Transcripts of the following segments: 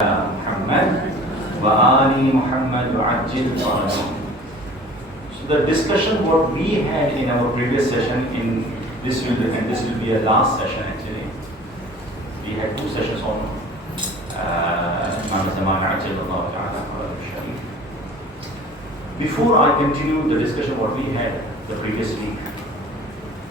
Muhammad wa ali Muhammad wa'ajil farajahum. So the discussion what we had in our previous session, this will be a last session actually. We had two sessions on Imam Zaman Ajjalallahu Ta'ala Sharif. Before I continue the discussion what we had the previous week,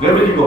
Where will you go?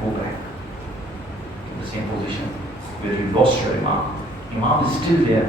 Go back to the same position where you lost your imam. Imam is still there.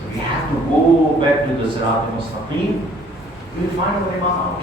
So we have to go back to the Sirat al-Mustaqim. We will find our Imam out.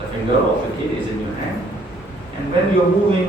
the finger of the kid is in your hand, and when you are moving,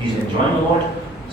he is enjoying a lot,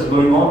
is going on.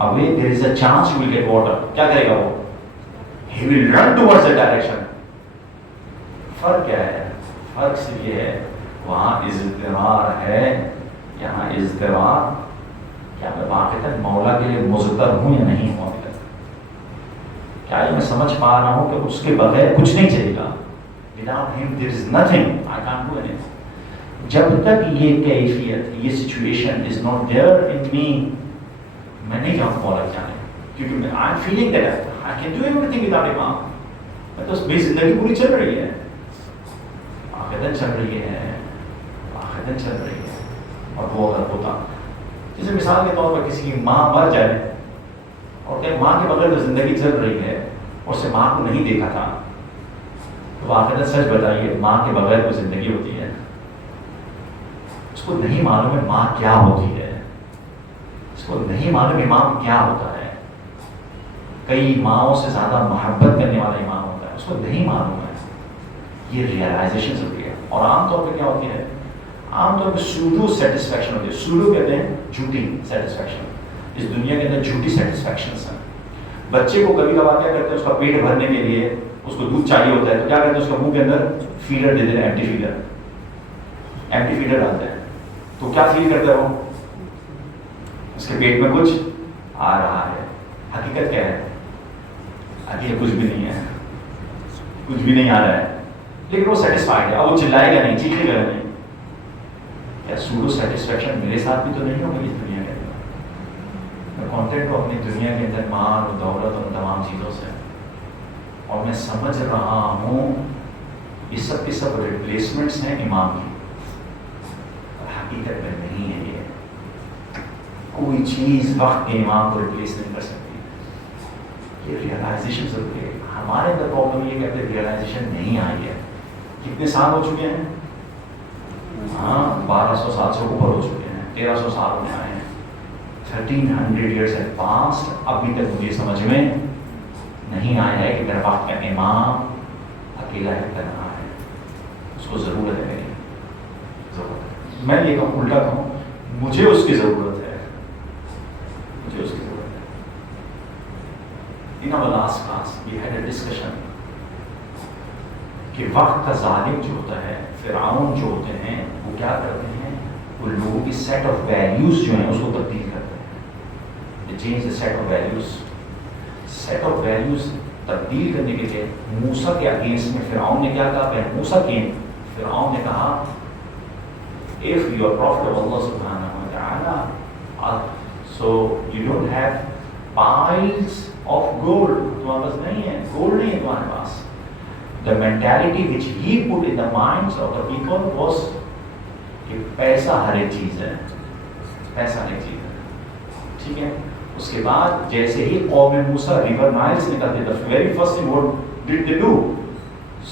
away, there is a chance you will get water. کیا کرے گا وہ؟ He will run towards that direction. فرق کیا ہے؟ فرق صرف یہ ہے وہاں اضطرار ہے، یہاں اضطرار. کیا میں واقعتاً مولا کے لیے مضطر ہوں یا نہیں ہوں؟ کیا یہ میں سمجھ پا رہا ہوں کہ اس کے بغیر کچھ نہیں چلے گا؟ Without him there is nothing. I can't do anything. جب تک یہ کیفیت، یہ situation is not there in me، میں نہیں جاؤں مولا کے جانے، کیونکہ I am feeling that I can do everything without Imam. میں تو میری زندگی پوری چل رہی ہے، واقعتاً چل رہی ہے، واقعتاً چل رہی ہے. اور وہ اگر ہوتا، جیسے مثال کے طور پر کسی کی ماں مر جائے اور کہ ماں کے بغیر تو زندگی چل رہی ہے اور اسے ماں کو نہیں دیکھا تھا، تو واقعتاً سچ بتائیے ماں کے بغیر کوئی زندگی ہوتی ہے؟ اس کو نہیں معلوم ہے ماں کیا ہوتی ہے، اس کو نہیں معلوم امام کیا ہوتا ہے. کئی ماؤں سے زیادہ محبت کرنے والا امام ہوتا ہے، اس کو نہیں معلوم ہے. یہ ریئلائزیشن ضروری ہے. اور عام طور پہ کیا ہوتی ہے؟ عام طور پہ سوڈو سیٹسفیکشن ہوتی ہے. سوڈو کہتے ہیں جھوٹی سیٹسفیکشن. اس دنیا کے اندر جھوٹی سیٹسفیکشنس ہیں. بچے کو کبھی کبھار کیا کرتے ہیں، اس کا پیٹ بھرنے کے لیے اس کو دودھ چاہیے ہوتا ہے، تو کیا کرتے ہیں اس کا منہ کے اندر فیڈر دے دیتے ہیں، ایمٹی فیڈر ڈالتے ہیں. تو کیا فیل کرتا ہے وہ؟ اس کے پیٹ میں کچھ آ رہا ہے. حقیقت کیا ہے؟ حقیقت کچھ بھی نہیں ہے، کچھ بھی نہیں آ رہا ہے، لیکن وہ سیٹسفائڈ ہے. اب وہ چلائے گا نہیں، چیخے گا نہیں. کیا سوڈو سیٹسفیکشن میرے ساتھ بھی تو نہیں ہوگی اس دنیا کے اندر؟ میں کانٹینٹ ہوں اپنی دنیا کے اندر مال و دولت اور تمام چیزوں سے، اور میں سمجھ رہا ہوں یہ سب کے سب ریپلیسمنٹس ہیں امام کی. حقیقت میں نہیں ہے. یہ کوئی چیز وقت کے امام کو ریپلیس نہیں کر سکتی. یہ ریئلائزیشن ضروری ہے. ہمارے اندر پرابلم یہ کہتے ہیں ریئلائزیشن نہیں آئی ہے. کتنے سال ہو چکے ہیں؟ ہاں 1200 سال سے اوپر ہو چکے ہیں، 1300 سال ہونے آئے ہیں. 1300 years have passed. ابھی تک مجھے سمجھ میں نہیں آیا ہے کہ میرا وقت کا امام اکیلا ہے کرنا ہے. اس کو ضرورت ہے، میری ضرورت ہے. میں یہ کہوں، الٹا کہوں، مجھے اس کی ضرورت ہے، مجھے اس کی ضرورت ہے. In our last class we had a discussion کہ وقت کا ظالم جو ہوتا ہے، فرعون جو ہوتے ہیں، وہ کیا کرتے ہیں؟ وہ لوگوں کی سیٹ آف ویلیوز جو ہیں اس کو تبدیل کرتے ہیں. They change the set of values. Set of values تبدیل کرنے کے لیے موسیٰ کے اگینسٹ میں فرعون نے کیا کہا؟ موسیٰ کے فرعون نے کہا if you are prophet of Allah subhanahu wa ta'ala, so you don't have piles of gold. تمہارے پاس نہیں ہے گولڈ، نہیں ہے تمہارے پاس. The mentality which he put in the minds of the people was کہ پیسہ ہر ایک چیز ہے، پیسہ ہر ایک چیز ہے. ٹھیک ہے. اس کے بعد جیسے ہی قوم موسیٰ ریور نائل سے نکلتے تھے، very first thing what did they do?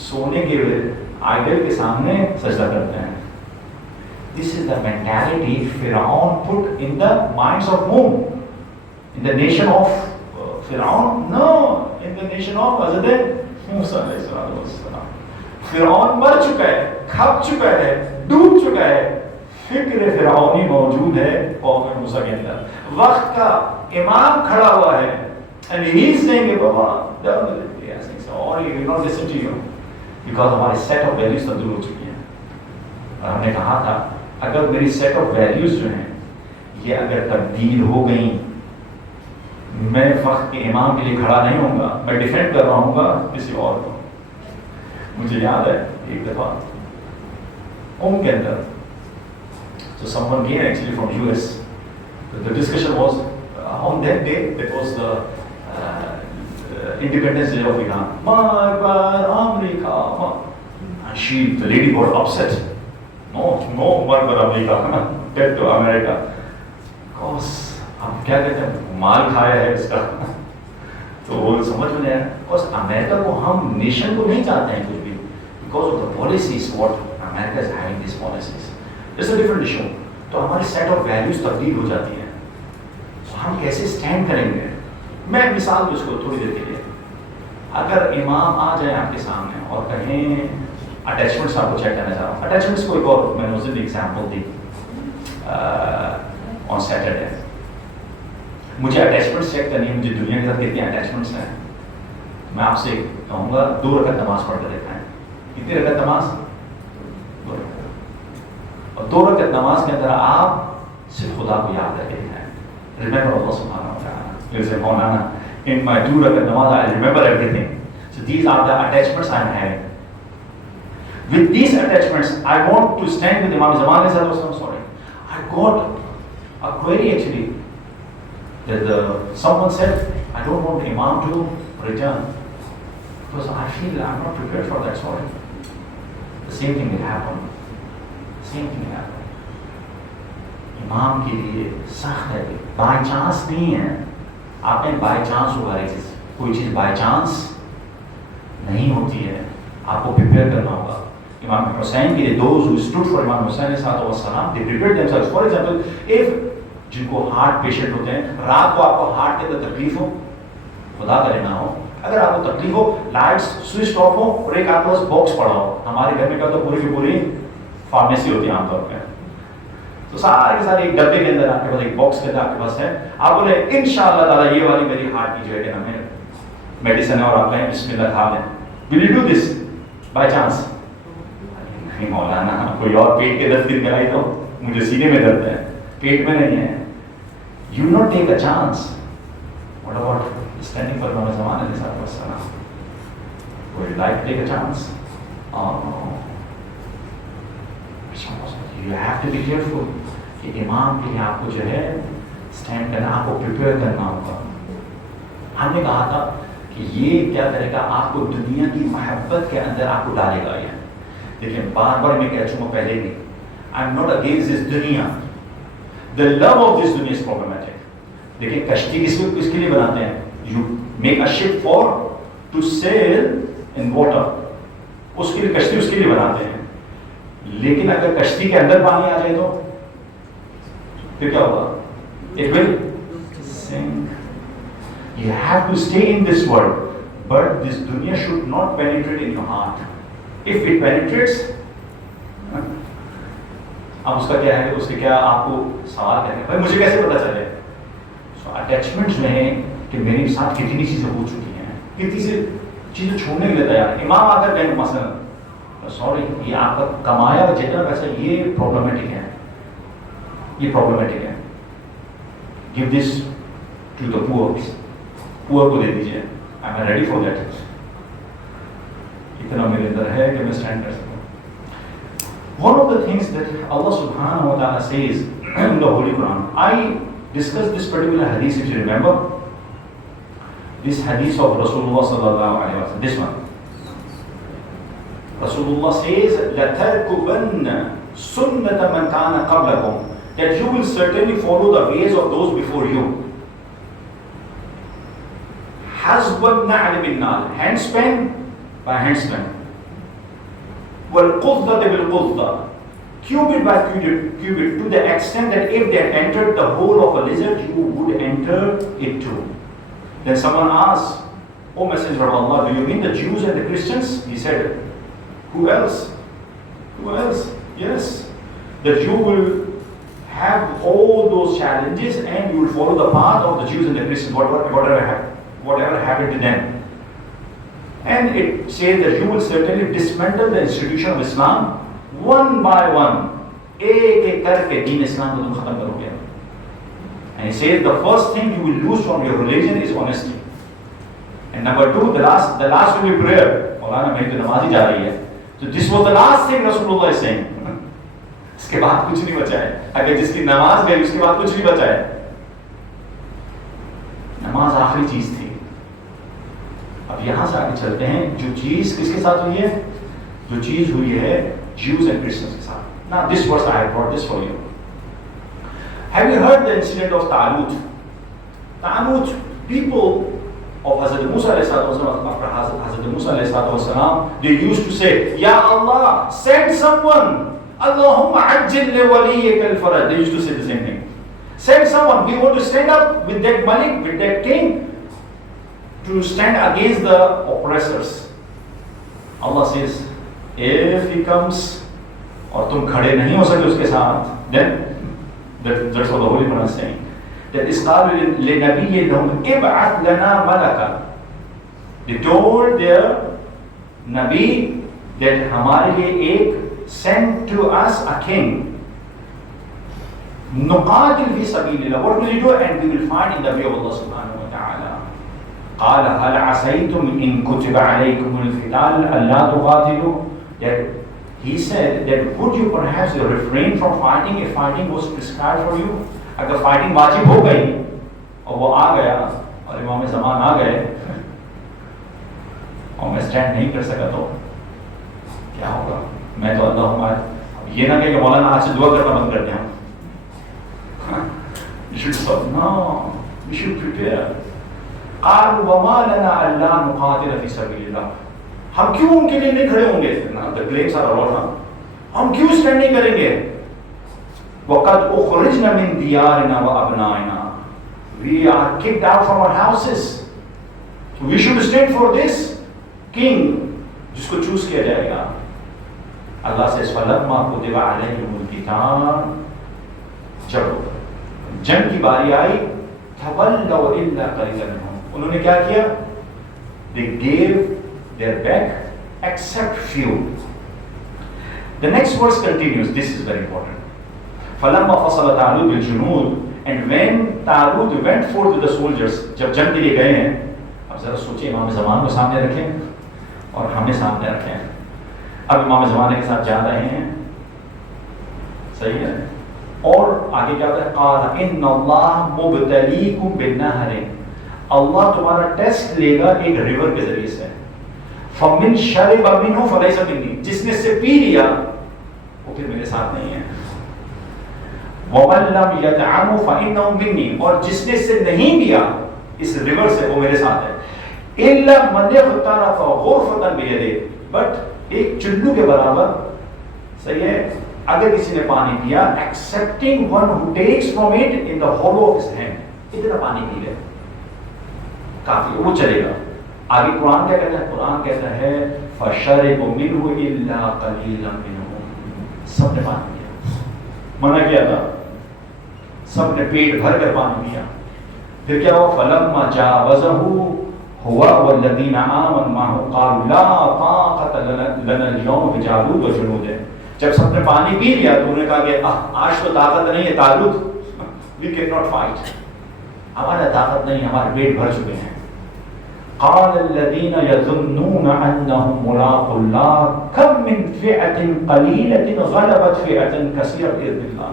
سونے کے آئیڈل کے سامنے سجدہ کرتے ہیں. This is the mentality Pharaoh put in the minds of whom? In the nation of Pharaoh? No, in the nation of Hazrat Musa alayhi salam. Pharaoh مر چکا ہے، کھپ چکا ہے، ڈوب چکا ہے. فکر فرعونی موجود ہے قوم موسیٰ کے اندر. وقت کا امام کھڑا ہوا ہے and he is saying بابا اور he will not listen to you because ہمارے set of values تبدیل ہو چکی ہیں. اور ہم نے کہا تھا اگر میری set of values جو ہیں یہ اگر تبدیل ہو گئیں، میں وقت کے امام کے لیے کھڑا نہیں ہوں گا، میں ڈیفینڈ کر رہا ہوں گا کسی اور کو. مجھے یاد ہے ایک دفعہ کے اندر so someone came actually from US. The discussion was on that day, that was the Independence Day of Iran. America. And the lady got upset. No, America. Get to America. Because ہم کیا کہتے ہیں مال کھایا ہے اس کا. تو وہ سمجھ میں نہیں آیا. Because امریکہ کو ہم نیشن کو نہیں چاہتے ہیں کچھ بھی. Because of the policies, what America is having these policies. It's a different issue. تو ہماری سیٹ آف ویلیوز تبدیل ہو جاتی ہیں. ہم کیسے اسٹینڈ کریں گے؟ میں مثال دوں اس کو تھوڑی دیر کے لیے. اگر امام آ جائیں آپ کے سامنے اور کہیں اٹیچمنٹس آپ کو چیک کرنا چاہ رہا ہوں. اٹیچمنٹس کو ایک اور میں نے اس دن ایگزامپل دی آن سیٹرڈے. مجھے اٹیچمنٹس چیک کرنی ہے, مجھے دنیا کے ساتھ کتنے اٹیچمنٹس ہیں. میں آپ سے کہوں گا 2 رکعت نماز پڑھ کے دکھائیں. کتنی رکعت نماز؟ 2 رکعت. اور 2 رکعت نماز کے اندر آپ صرف خدا کو یاد رکھے دکھائیں. ریمبر اللہ سبحانہ و تعالیٰ. جیسے مولانا in my 2 rakat namaz I remember everything. So these are the attachments I am having. With these attachments I want to stand with Imam Zaman alayhi salatu wasalam. Sorry, I got a query actually that someone said I don't want Imam to return because I feel I am not prepared for that. Sorry, the same thing will happen. Same thing will happen. Imam کے لیے سخت ہے, by chance نہیں ہے. آپ نے by chance ہوگا کوئی چیز بائی چانس نہیں ہوتی ہے, آپ کو پریپیئر کرنا ہوگا. امام حسین کے لیے those who stood for Imam Hussein ﷺ they prepared themselves. For example, if جن کو ہارٹ پیشنٹ ہوتے ہیں, رات کو آپ کو ہارٹ کے اندر تکلیف ہو, خدا کرے نہ ہو, اگر آپ کو تکلیف ہو, لائٹس سوئچ آف ہو اور ایک آپ کے پاس باکس پڑا ہو. ہمارے گھر میں کیا تو پوری کی پوری فارمیسی ہوتی ہے عام طور پہ, تو سارے کے سارے ایک ڈبے کے اندر آپ کے پاس, ایک باکس کے اندر آپ کے پاس ہے. آپ بولے انشاءاللہ تعالیٰ یہ والی میری ہارٹ کی جو ہے کہ ہمیں میڈیسن ہے اور آپ کہیں بسم اللہ کھا لیں. Will you do this by chance? نہیں مولانا, کوئی اور پیٹ کے درد دن ملائی تو مجھے سینے میں درد ہے, پیٹ میں نہیں ہے. You not take a chance. What about standing for امام زمان علیہ السلام؟ Would you like take a chance? You have to be careful کہ امام کے لیے آپ کو جو ہے اسٹینڈ کرنا, آپ کو پریپیئر کرنا ہوگا. ہم نے کہا تھا کہ یہ کیا کرے گا, آپ کو دنیا کی محبت کے اندر آپ کو ڈالے گا. یہ دیکھیں بار بار میں کہہ چکا ہوں پہلے بھی, I am not against this دنیا. The love of this dunya is problematic. دیکھیں کشتی کس کے لیے بناتے ہیں؟ You make a ship for to sail in water. اس کے لیے کشتی اس کے لیے بناتے ہیں. لیکن اگر کشتی کے اندر پانی آ جائے تو پھر کیا ہوگا؟ It will sink. You have to stay in this world, but this dunya should not penetrate in your heart. If it penetrates, اب اس کا کیا ہے, اس کے کیا آپ کو سوال کریں بھائی مجھے کیسے پتا چلے؟ سو اٹیچمنٹس میں ہے کہ میرے ساتھ کتنی چیزیں ہو چکی ہیں, کتنی سی چیزیں چھوڑنے کے لیے تیار ہے. امام آ کر کہیں مثلا سوری یہ آپ کا کمایا ہوا جتنا پیسہ یہ پرابلمٹک ہے, یہ پرابلمٹک ہے, گیو دس ٹو دا پور, پور کو دے دیجیے. I am ready for that. اتنا میرے اندر ہے کہ میں اسٹینڈ کر سکوں. One of the things that Allah subhanahu wa ta'ala says in the Holy Quran, I discussed this particular hadith if you remember. This hadith of Rasulullah sallallahu alaihi wasallam, this one. Rasulullah says, لَتَرْكُبَنَّ سُنَّةَ مَنْ كَانَ قَبْلَكُمْ, that you will certainly follow the ways of those before you. حَزْبَ النَّعْلِ بِالنَّعْلِ, handspan by handspan. وَالْقُضَّةِ بِالْقُضَّةِ, cubit by cubit, to the extent that if they had entered the hole of a lizard, you would enter it too. Then someone asked, O Messenger of Allah, do you mean the Jews and the Christians? He said, who else? Who else? Yes. That you will have all those challenges and you will follow the path of the Jews and the Christians, whatever happened to them. And it says that you will certainly dismantle the institution of Islam one by one. ایک ایک کر کے دین اسلام کو تم ختم کرو گے. And he says the first thing you will lose from your religion is honesty. And number two, the last will be prayer. مولانا میری تو نماز ہی جا رہی ہے. So this was the last thing Rasulullah is saying. اس کے بعد کچھ نہیں بچا ہے. اگر جس کی نماز گئی اس کے بعد کچھ نہیں بچا ہے. نماز آخری چیز تھی. اب یہاں سے آگے چلتے ہیں. جو چیز کس کے ساتھ ہوئی ہے؟ جو چیز ہوئی ہے Jews and Christians کے ساتھ. Now this verse I have brought this for you. Have you heard the incident of Talut? Talut, people of Hazrat Musa alayhi salatu wasalam, after Hazrat Musa alayhi salatu wasalam, they used to say, Ya Allah, send someone. Allahumma ajjil li waliyyika al-faraj. They used to say the same thing. Send someone. We want to stand up with that Malik, with that king, to stand against the oppressors. Allah says, if he comes, اور تم کھڑے نہیں ہو سکے اس کے ساتھ, then that's what the Holy Quran is saying. that is قالوا لنبي لهم ابعث لنا ملكا. They told their Nabi that ہمارے لیے ایک send to us a king. نقاتل في سبيل الله. What will you do? And we will fight in the way of Allah subhanahu wa ta'ala. قال هل عسيتم إن كتب عليكم القتال ألا تقاتلوا. That he said that would you perhaps refrain from fighting if fighting was prescribed for you. اگر fighting واجب ہو گئی اور وہ آ گیا اور امام زمان آ گئے اور میں اسٹینڈ نہیں کر سکا تو کیا ہوگا؟ میں تو اللہ یہ نہ کہ مولانا آج سے دعا کرنا بند کر دیں. You should stop. No, we should prepare. قالوا وما لنا ألا نقاتل في سبيل الله. ہم کیوں ان کے لیے نہیں کھڑے ہوں گے؟ The claims are a lot. ہم کیوں اسٹینڈ نہیں کریں گے؟ وقد أخرجنا من ديارنا وأبنائنا. We are kicked out from our houses. So we should stand for this king جس کو چوز کیا جائے گا. اللہ says فلما كتب عليهم القتال. جب جنگ کی باری آئی تولوا الا قليلا منهم. انہوں نے کیا کیا؟ They gave their back except few. The next verse continues. This is very important. فلما فصل طالوت بالجنود. And when Talut went forth with the soldiers, جب جنگ کے لیے گئے ہیں, اب ذرا سوچیں امام زمان کو سامنے رکھیں اور ہمیں سامنے رکھیں. اب امام زمانے کے ساتھ جا رہے ہیں, صحیح ہے, اور آگے کیا ہوتا ہے؟ قال ان اللہ مبتلیکم بالنہر. اللہ تمہارا ٹیسٹ لے گا ایک ریور کے ذریعے سے. فمن شرب منہ فلیس منی. جس نے سے پی لیا وہ پھر میرے ساتھ نہیں ہے. ومن لم یطعمہ فانہ منی. اور جس نے سے نہیں پیا اس ریور سے وہ میرے ساتھ ہے. الا من اغترف غرفۃ بیدہ. بٹ ایک چلو کے برابر, صحیح ہے, اگر کسی نے پانی پیا, accepting one who takes from it in the hollow of his hand. اتنا پانی پی لے کافی, وہ چلے گا. آگے قرآن کیا کہتا ہے؟ قرآن کہتا ہے فَشَرِبُوا مِنْهُ إِلَّا قَلِيلًا مِنْهُمْ. سب نے پانی پیا, منع کیا تھا, سب نے پیٹ بھر کر پانی پیا. پھر کیا ہوا؟ فَلَمَّا جَاوَزَهُ هُوَ وَالَّذِينَ آمَنُوا مَعَهُ قَالُوا لَا طَاقَةَ لَنَا الْيَوْمَ بِجَالُوتَ وَجُنُودِهِ. جب سب نے پانی پی لیا تو انہوں نے کہا کہ آج تو طاقت نہیں ہے طالوت, we cannot fight. ہمارا طاقت نہیں, ہمارے پیٹ بھر چکے ہیں. قال الذين يظنون انهم ملاقو الله كم من فئة قليلة غلبت فئة كثيرة بإذن الله.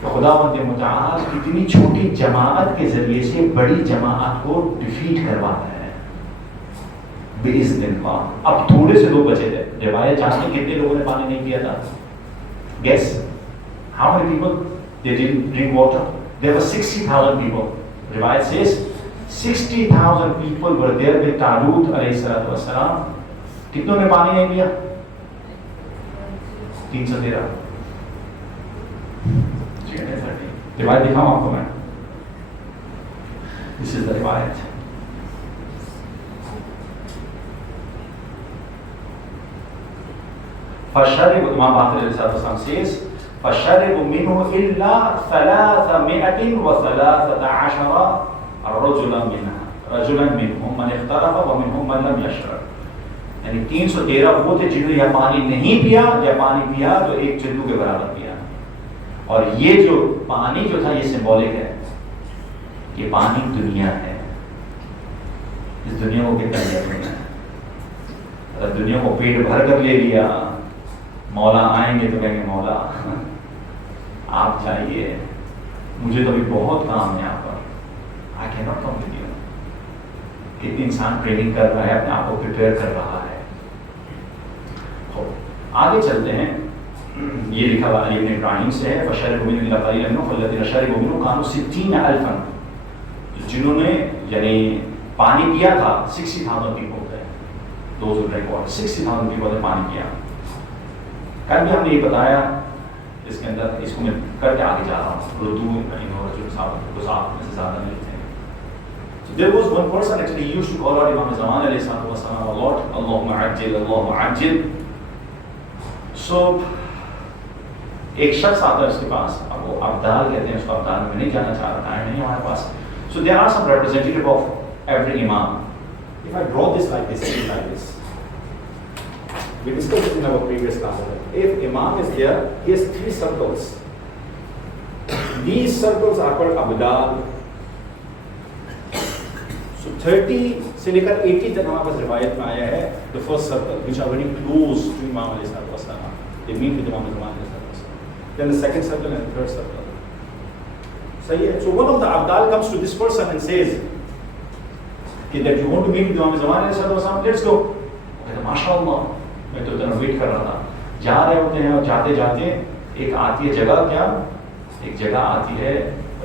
کہ خداوند متعال کتنی چھوٹی جماعت کے ذریعے سے بڑی جماعت کو ڈیفیٹ کرواتا ہے بإذن اللہ. اب تھوڑے سے لوگ بچے تھے. روایت جانتے کتنے لوگوں نے پانی نہیں پیا تھا؟ Guess how many people they didn't drink water? There were 60,000 people. روایت says 60,000 people were there with Talut alayhi salatu wassalam. کتنوں نے پانی نہیں پیا؟ 313. روایت دکھاؤں آپ کو میں. This is the روایت. فشرب, امام باقر علیہ السلام says فشربوا منه إلا 313 رجلا منهم من اخترف ومنهم من لم يشرب. یعنی 313 وہ تھے جنہوں نے یا پانی نہیں پیا یا پانی پیا تو ایک چلو کے برابر پیا. اور یہ جو پانی جو تھا یہ سمبولک ہے, یہ پانی دنیا ہے. اس دنیا کو کتنا لیا تم نے؟ اگر دنیا کو پیٹ بھر کر لے لیا, مولا آئیں گے تو کہیں گے مولا آپ چاہیے, مجھے تو بھی بہت کام ہے یہاں پر, I cannot come with you. کتنی انسان ٹریننگ کر رہا ہے, اپنے آپ کو پریپیئر کر رہا ہے. آگے چلتے ہیں. یہ لکھا ہوا علی بن ابراہیم سے ہے فشربوا منه إلا قليلا منهم فالذين شربوا منه كانوا 60,000. جنہوں نے یعنی پانی پیا تھا 60,000 people تھے. Those who drank water 60,000 people نے پانی پیا. کل بھی ہم نے یہ بتایا, اس کے اندر اس کو میں کر کے آگے جا رہا ہوں. اردو جو صاحب میں سے زیادہ نہیں لکھتے ہیں. So there was one person actually used to call out Imam Zaman alayhi salatu wassalam a lot. Allahumma ajil, Allahumma ajil. So ایک شخص آتا ہے اس کے پاس، اب وہ ابدال کہتے ہیں اس کو، ابدال میں نہیں جانا چاہ رہا، ٹائم نہیں ہمارے پاس. So there are some representative of every imam. If I draw this like this, like this. We discussed this in our previous class. If imam is there, he has 3 circles. These circles are called abdal. So 30 سے لے کر 80 تک ہمارے پاس روایت میں آیا ہے the first circle which are very close to Imam علیہ السلام. They meet with Imam علیہ السلام. Then the second circle and the third circle. صحیح ہے. So one of the abdal comes to this person and says that you want to meet with Imam علیہ السلام, let's go. کہتے ہیں ماشاء اللہ میں تو اتنا ویٹ کر رہا تھا. جا رہے ہوتے ہیں اور جاتے جاتے ایک آتی ہے جگہ, کیا ایک جگہ آتی ہے,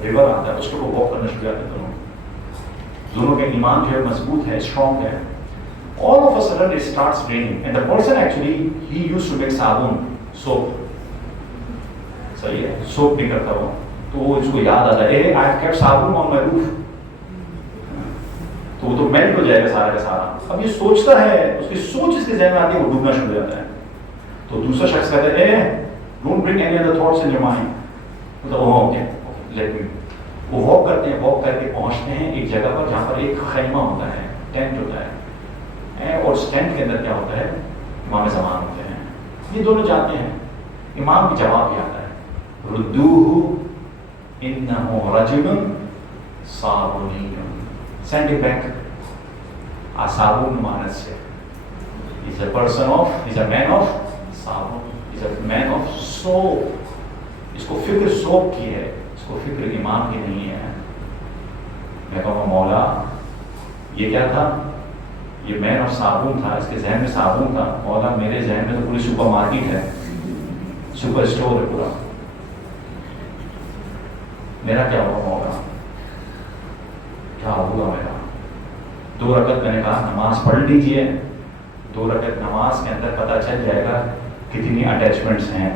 ریور آتا ہے, اس کو واک کرنا شروع کرتے ہیں. دونوں کا ایمان جو ہے مضبوط ہے, اسٹرانگ ہے. All of a sudden it starts raining and the person actually he used to make sabun, soap. صحیح ہے, soap نہیں کرتا وہ, تو وہ اس کو یاد آتا ہے I have kept sabun on my roof. تو وہ تو میلٹ ہو جائے گا سارا کا سارا. اب یہ سوچتا ہے, اس کی سوچ اس کے ذہن میں آتی ہے, وہ ڈوبنا شروع ہو جاتا ہے. تو دوسرا شخص کہتا ہے don't bring any other thoughts in your mind. Okay, let me. وہ واک کرتے ہیں, واک کر کے پہنچتے ہیں ایک جگہ پر جہاں پر ایک خیمہ ہوتا ہے, ٹینٹ ہوتا ہے, اور اس ٹینٹ کے اندر کیا ہوتا ہے, امام زمان ہوتے ہیں. یہ دونوں جاتے ہیں, امام کی جواب بھی آتا ہے ردوہ انہ رجل صابونی, send him back. صابون مانت سے, he's a person of, he's a man of صابون, he's a man of soap. اس کو فکر سوپ کی ہے, اس کو فکر امام کی نہیں ہے. میں کہوں مولا یہ کیا تھا, یہ مین آف صابن تھا, اس کے ذہن میں صابن تھا. مولا میرے ذہن میں تو پوری سپر مارکیٹ ہے, سپر اسٹور ہے پورا. میرا کیا ہوگا مولا, کیا ہوگا میرا. 2 رکعت میں نے کہا نماز پڑھ لیجئے, 2 رکعت نماز کے اندر پتہ چل جائے گا کتنی اٹیچمنٹس ہیں.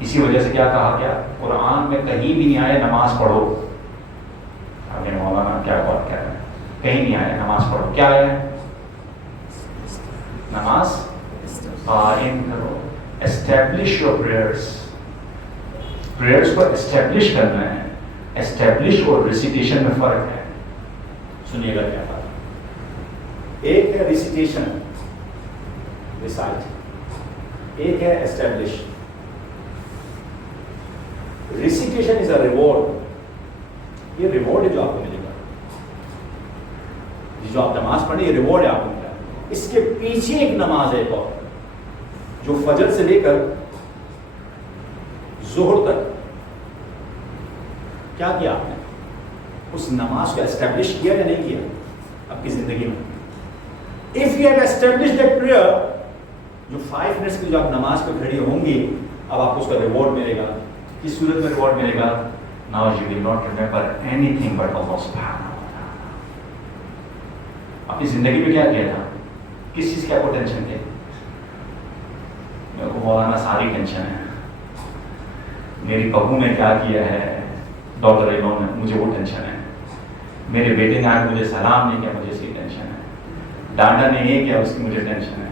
اسی وجہ سے کیا کہا گیا, قرآن میں کہیں بھی نہیں آیا نماز پڑھو. آپ نے مولانا کیا بات کہہ رہے ہیں, کہیں نہیں آیا نماز پڑھو. کیا ہے نماز قائم کرو, اسٹیبلش یور پریئرس. پریئرس کو اسٹیبلش کرنا ہے. اسٹیبلش اور ریسیٹیشن میں فرق ہے. سنیے گا کیا بات. ایک ہے ریسیٹیشن, ریسائٹ, ایک ہے establish. Recitation is a reward. یہ ریوارڈ ہے جو آپ کو ملے گا, جو آپ نماز پڑھیں یہ ریوارڈ ہے آپ کو ملا. اس کے پیچھے ایک نماز ہے ایک اور, جو فجر سے لے کر ظہر تک کیا کیا آپ نے, اس نماز کو اسٹیبلش کیا یا نہیں کیا آپ کی زندگی میں. If you have established a prayer, جو 5 منٹس کی جو آپ نماز پہ کھڑی ہوں گی, اب آپ کو اس کا ریوارڈ ملے گا. کس صورت میں ریوارڈ ملے گا, now you will not remember anything but Allah subhanahu wa ta'ala. اپنی زندگی میں کیا کیا تھا, کس چیز کی آپ کو ٹینشن تھی. میرے کو مولانا ساری ٹینشن ہے, میری بہو نے کیا کیا ہے, ڈاکٹر انہوں نے, مجھے وہ ٹینشن ہے. میرے بیٹے نے آج مجھے سلام نہیں کیا, مجھے اس کی ٹینشن ہے. ڈانڈا نے یہ کیا, اس کی مجھے ٹینشن ہے.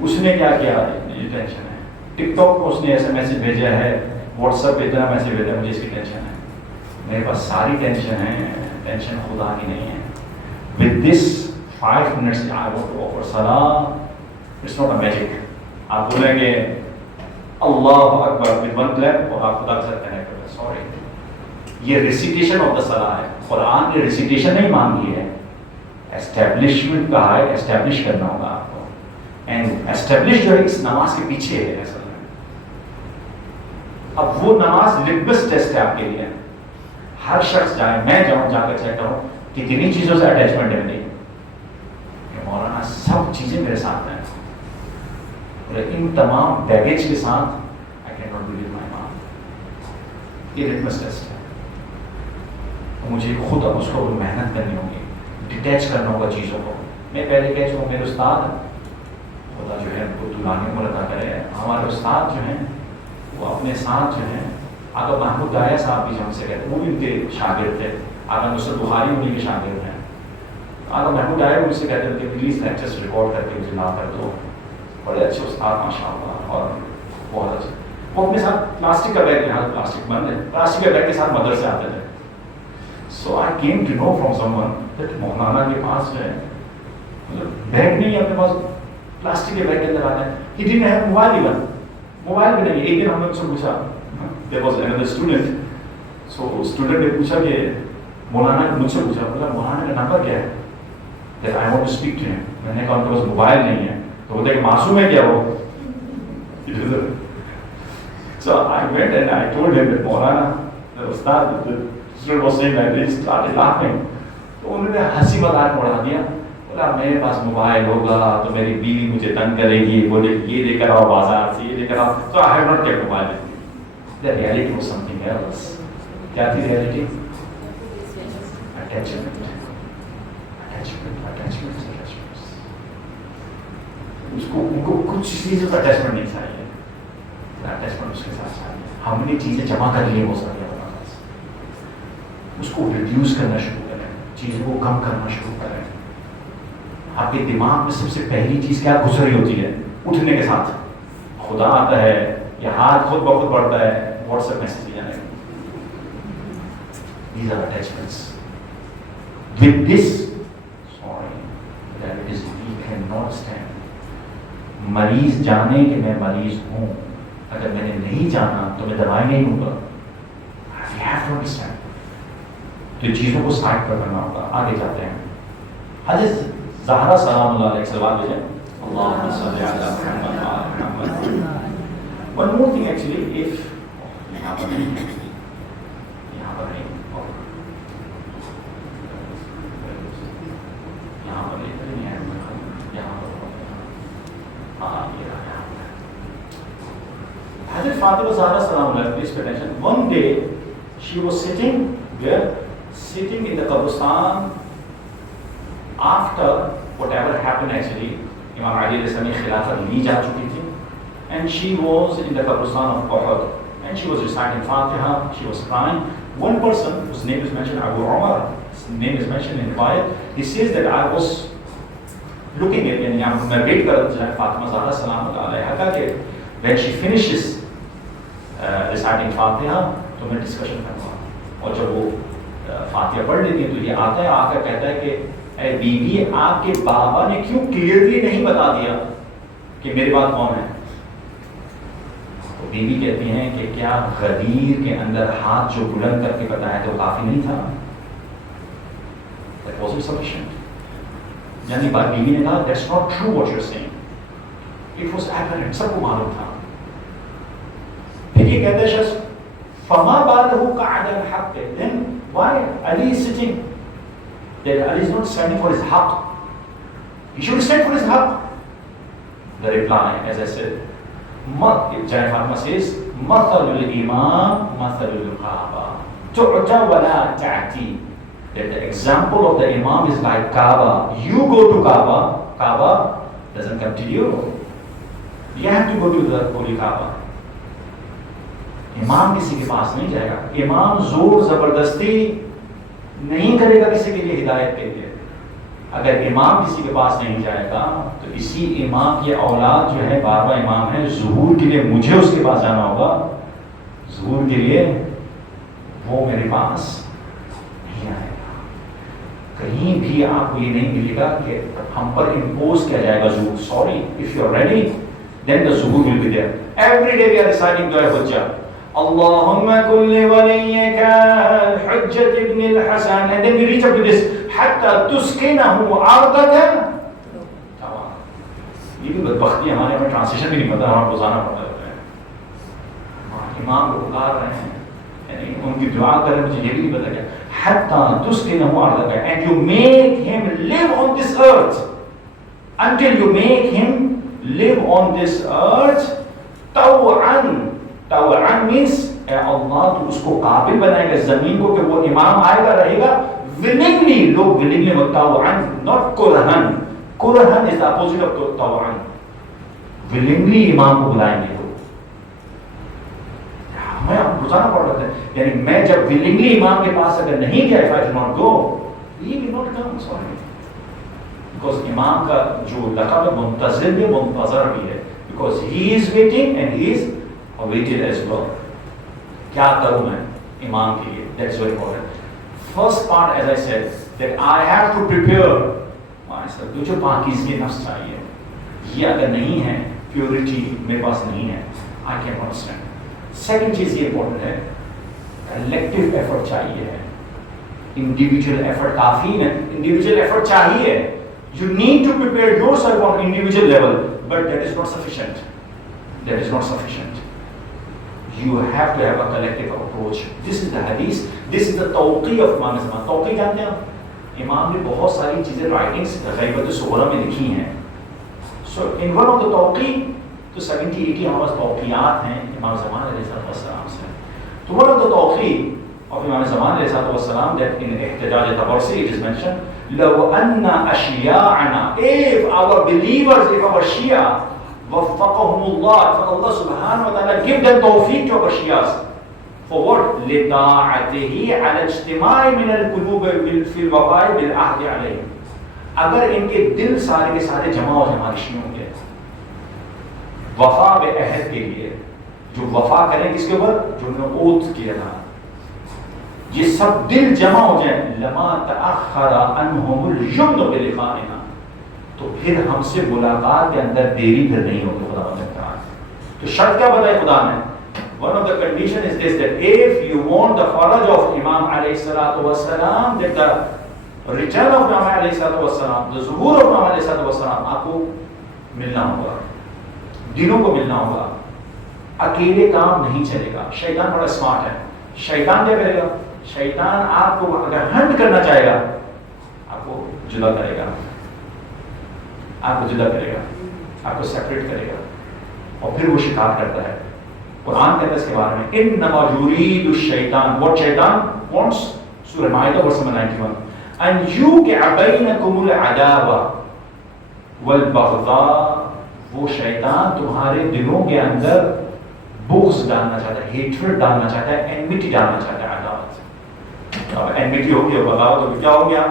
اس نے کیا کیا, مجھے ٹینشن ہے. ٹک ٹاک کو اس نے ایسا میسج بھیجا ہے, واٹس ایپ پہ اتنا میسج بھیجا ہے, مجھے اس کی ٹینشن ہے. میرے پاس ساری ٹینشن ہے, ٹینشن خدا کی نہیں ہے. With this 5 minutes I want to offer salah. It's not a magic. آپ بولیں گے اللہ اکبر with one clap اور آپ خدا کے ساتھ کنیکٹ کریں. سوری, یہ ریسیٹیشن آف دا صلاح ہے. قرآن نے ریسیٹیشن نہیں مانگی ہے, اسٹیبلشمنٹ کہا ہے, اسٹیبلش کرنا ہوگا آپ کو. اینڈ اسٹیبلش جو ہے اس نماز کے پیچھے ہے اصل میں. اب وہ نماز لٹمس ٹیسٹ ہے آپ کے لیے. ہر شخص جائے, میں جاؤں, جا کر چیک کروں کتنی چیزوں سے اٹیچمنٹ ہے میری. مولانا سب چیزیں میرے ساتھ ہیں, ان تمام بیگیج کے ساتھ I cannot be with my mom. یہ لٹمس ٹیسٹ ہے. مجھے خود اب اس کو محنت کرنی ہوگی, ڈیٹیچ کرنا ہوگا چیزوں کو. میں پہلے کہہ چکا ہوں, میرے استاد خدا جو ہے ان کو دلانی عمر عطا کرے, ہمارے استاد جو ہیں وہ اپنے ساتھ جو ہیں, آقا محمود دایا صاحب بھی جو ہم سے کہتے ہیں, وہ بھی ان کے شاگرد تھے. آقا نصرت بخاری انہیں کے شاگرد ہیں. آقا محمود دایا مجھ سے کہتے تھے پلیز لیکچرز ریکارڈ کر کے مجھے لا کر دو. بڑے اچھے استاد ماشاء اللہ, اور بہت اچھے. وہ اپنے ساتھ پلاسٹک کا بیگ، یہاں پلاسٹک بند ہے، پلاسٹک کے بیگ کے ساتھ مدرسے آتے تھے. So I came to know from someone that maulana کے پاس جو ہے بیگ نہیں ہے اپنے پاس، پلاسٹک کے بیگ کے اندر آتا ہے. He didn't have mobile even, mobile بھی نہیں. ایک دن ہم نے اس سے پوچھا، there was another student, so student نے پوچھا کہ مولانا نے مجھ سے پوچھا، بولا مولانا کا نمبر کیا ہے، that I want to speak to ہم. میں نے کہا ان کے پاس موبائل نہیں ہے. تو بولتے کہ معصوم ہے کیا وہ. So I went and I told him that Maulana, the Ustad, the student was saying that, he started laughing. تو انہوں نے ہنسی مذاق اڑا دیا. بولا میرے پاس موبائل ہوگا تو میری بیوی مجھے تنگ کرے گی، بولے یہ لے کر آؤ بازار سے، یہ لے کر آؤ. So I have not kept mobile with me. The reality was something else. کیا تھی reality? Attachment. اس کو ان کو کچھ چیزوں کا اٹیچمنٹ نہیں چاہیے. اٹیچمنٹ اس کے ساتھ چاہیے. ہم نے چیزیں جمع کر لی بہت ساری، اس کو ریڈیوس کرنا شروع کریں، چیزوں کو کم کرنا شروع کریں. آپ کے دماغ میں سب سے پہلی چیز کیا گزر رہی ہوتی ہے اٹھنے کے ساتھ؟ خدا آتا ہے یا ہاتھ خود بخود بڑھتا ہے، واٹس ایپ میسج جانے. These are attachments. With this, sorry, diabetes we cannot stand. مریض جانے کہ میں مریض ہوں، اگر میں نے نہیں جانا تو میں دوائی نہیں لوں گا. We have to understand. تو چیزوں کو اسٹارٹ کرنا ہوگا. آگے جاتے ہیں. حضرت زہرا سلام اللہ علیہ سوال بھیجیں. اللہم صلی علی محمد وعلی محمد. One more thing actually, if یہاں پر نہیں ہے، یہاں پر نہیں، یہاں پر نہیں ہے، یہاں پر Hazrat Fatima Zahra salam alaiha, please pay attention. One day she was sitting there, sitting in the qabristan after whatever happened actually. Imam Ali alayhi salam khilafat li ja chuki thi, and she was in the qabristan of Uhud, and she was reciting Fatiha, she was crying. One person whose name is mentioned, Abu Umar, his name is mentioned in the Bible, he says that I was looking at, and میں wait کر رہا تھا فاطمہ زہرا سلام علیہا کا کہ when she finishes reciting فاتحہ تو میں ڈسکشن کروں گا. اور جب وہ فاتحہ پڑھ لیتی ہے تو یہ آتا ہے، آ کر کہتا ہے کہ اے بیوی آپ کے بابا نے کیوں کلیئرلی نہیں بتا دیا کہ میرے بعد کون ہے. تو بیوی کہتی ہیں کہ کیا غدیر کے اندر ہاتھ جو بلند کر کے بتایا تو کافی نہیں تھا؟ That wasn't sufficient. یعنی بات بیوی نے کہا that's not true what you're saying. It was apparent, سب کو معلوم تھا. پھر یہ کہتے ہیں شخص فما بعده قعد الحق. Then why Ali is sitting? That Ali is not standing for his haq. He should stand for his haq. The reply, as I said, Jai Fatima says, مثل الإمام مثل الكعبة تعطى ولا تعطي. That the example of the Imam is like Kaaba. You go to Kaaba, Kaaba doesn't come to you. You have to go to the holy Kaaba. امام کسی کے پاس نہیں جائے گا. امام زور زبردستی نہیں کرے گا کسی کے لیے ہدایت کے لیے. اگر امام کسی کے پاس نہیں جائے گا تو اسی امام کی اولاد جو ہے 12واں امام ہے، ظہور کے لیے مجھے اس کے پاس جانا ہوگا. ظہور کے لیے وہ میرے پاس نہیں آئے گا. کہیں بھی آپ کو یہ نہیں ملے گا کہ ہم پر امپوز کیا جائے گا ظہور. Sorry, if you are ready, then the zuhur will be there. Every day we are reciting Dua Hujjah. Allahumma kulli waliyyika al-Hujjat ibn al-Hasan. And then we reach up to this. Hatta tuskinahu ardaka. یہ بھی بدبختی ہمارے ہمیں translation بھی نہیں پتا، ہمیں روزانہ پڑھتا رہتا ہے. امام کو پکار رہے ہیں، یعنی ان کی دعا کر رہے ہیں، مجھے یہ بھی نہیں پتا کیا. حتی تسکنہ ارضک. And you make him live on this earth until you make him live on this earth طوعاً. طوعاً means اے اللہ تو اس کو قابل بنائے گا زمین کو کہ وہ امام آئے گا رہے گا willingly. لوگ willingly ہوتا طوعاً not کرہن. کرہن is the opposite of طوعاً. willingly امام کو بلائیں گے. میں روزانہ پڑھ رہا تھا، یعنی میں جب willingly امام کے پاس اگر نہیں گیا, if I do not go, he will not come. Sorry. Because امام کا جو لقب ہے منتظر بھی منتظر بھی ہے, because he is waiting and he is awaited as well. کیا کروں میں امام کے لیے؟ That's very important. First part, as I said, that I have to prepare myself. جو پاکیزگی نفس چاہیے، یہ اگر نہیں ہے، پیورٹی میرے پاس نہیں ہے، I cannot stand. Second چیز یہ امپورٹنٹ ہے، collective effort چاہیے ہے. Individual effort کافی ہے، individual effort چاہیے. You need to prepare yourself on individual level, but that is not sufficient. That is not sufficient. You have to have a collective approach. This is the hadith. This is the توقی of امام زمان. توقی جانتے ہیں آپ؟ امام نے بہت ساری چیزیں writings غیبت صغریٰ میں لکھی ہیں. So in one of the توقی تو 70-80 ہمارے پاس توقیات ہیں امام زمان علیہ السلام سے. تو one of the توقی of امام زمان علیہ السلام that in احتجاج تبرسی it is mentioned لو أن أشياعنا, if our believers, if our Shia وفقهم الله, for Allah subhanahu wa ta'ala give them tawfiq to our Shias for what? لطاعته على اجتماع من القلوب في الوفاء بالعهد عليه. اگر ان کے دل سارے کے سارے جمع ہو جائیں ہمارے شیعوں کے وفا بعہد کے لیے, جو وفا کریں کس کے اوپر؟ جو انہوں نے اوت کیا تھا, یہ سب دل جمع ہو جائیں, لما تأخر عنهم الجند بلقائنا, تو پھر ہم سے ملاقات کے اندر دیری پھر نہیں ہوگی. خدا نے کہا تو شرط کیا بتائی خدا نے؟ One of the condition is this, that if you want the faraj of Imam alayhi salatu wassalam, that the return of Imam alayhi salatu wassalam, the zuhur of Imam alayhi salatu wassalam, آپ کو ملنا ہوگا, دنوں کو ملنا ہوگا. اکیلے کام نہیں چلے گا. شیطان بڑا اسمارٹ ہے. شیطان کیا کرے گا؟ شیطان آپ کو اگر ہنٹ کرنا چاہے گا, آپ کو جدا کرے گا, آپ کو جدا کرے گا, آپ کو سیپریٹ کرے گا, اور پھر وہ شکار کرتا ہے. قرآن کہتا ہے اس کے بارے میں انما یرید الشیطان, what شیطان wants, سورہ مائدہ ورس نمبر 91, ان یوقع بینکم العداوہ والبغضاء, وہ شیطان تمہارے دلوں کے اندر بغض ڈالنا چاہتا ہے, ہیٹریڈ ڈالنا چاہتا ہے, اینمیٹی ڈالنا چاہتا ہے. عداوت, اب اینمیٹی ہو گیا, بغاوت ہو گیا, کیا ہو گیا؟